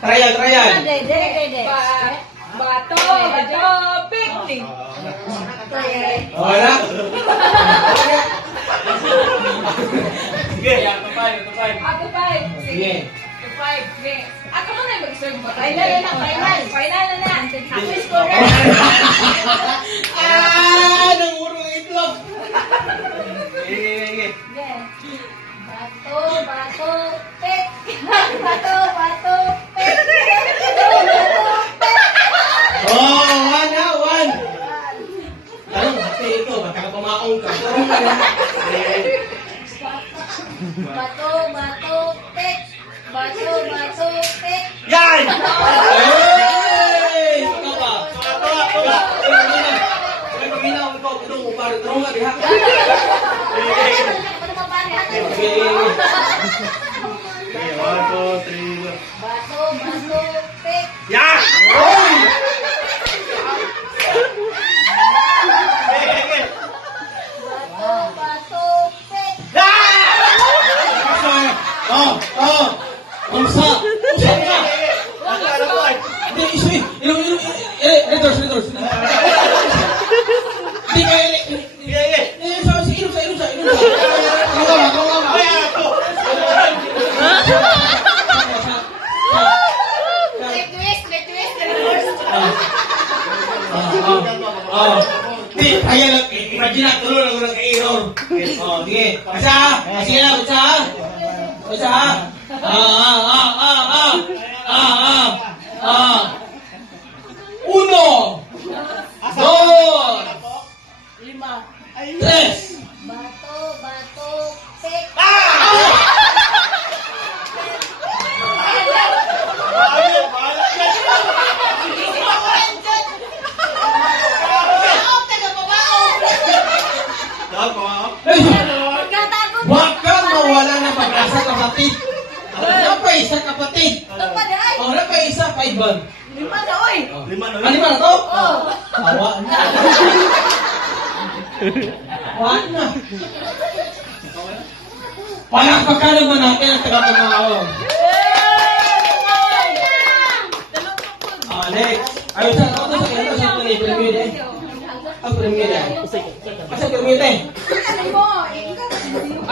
Trial, trial. Bato, picnic. Wala. Sige, ito 5. Ako 5. Sige. 5. Sige. Ako muna yung mag-serve ba? Final na. Final na. Ako yung scorer. Nangurong ang itlog. Sige. Bato, pek. Bato, pek. Oh, 1 na, 1. Ano, kasi ito, baka kumaong ka. Bato, pek. Bato, pek. Yan! Hey! Ito ba? Tuwa. Pagminaw ikaw, ito mo, parang tarong nga, diha. Okay, 1, 2, 3. Bato, pek. Yan! Hoy! Sige. Bato, pek. Umsa ka. Hindi, isi. Redors. Hindi ka, inom sa. Kaya lang, imagine na, tuloy lang ko ng ka-error. Sige. Isa. Uno. Dos. 3. Bato, pek. Huwag kang mawala ng pag-asa, kapatid. Napay isa, kapatid. Napay isa, 5. 5 na. 5 na to? Hawa na. Hawa na. Palakpakan naman natin ang taga-pamahaw. Next. Ayun sa ako sa kanya sa premier. Ang premier. Asa premier?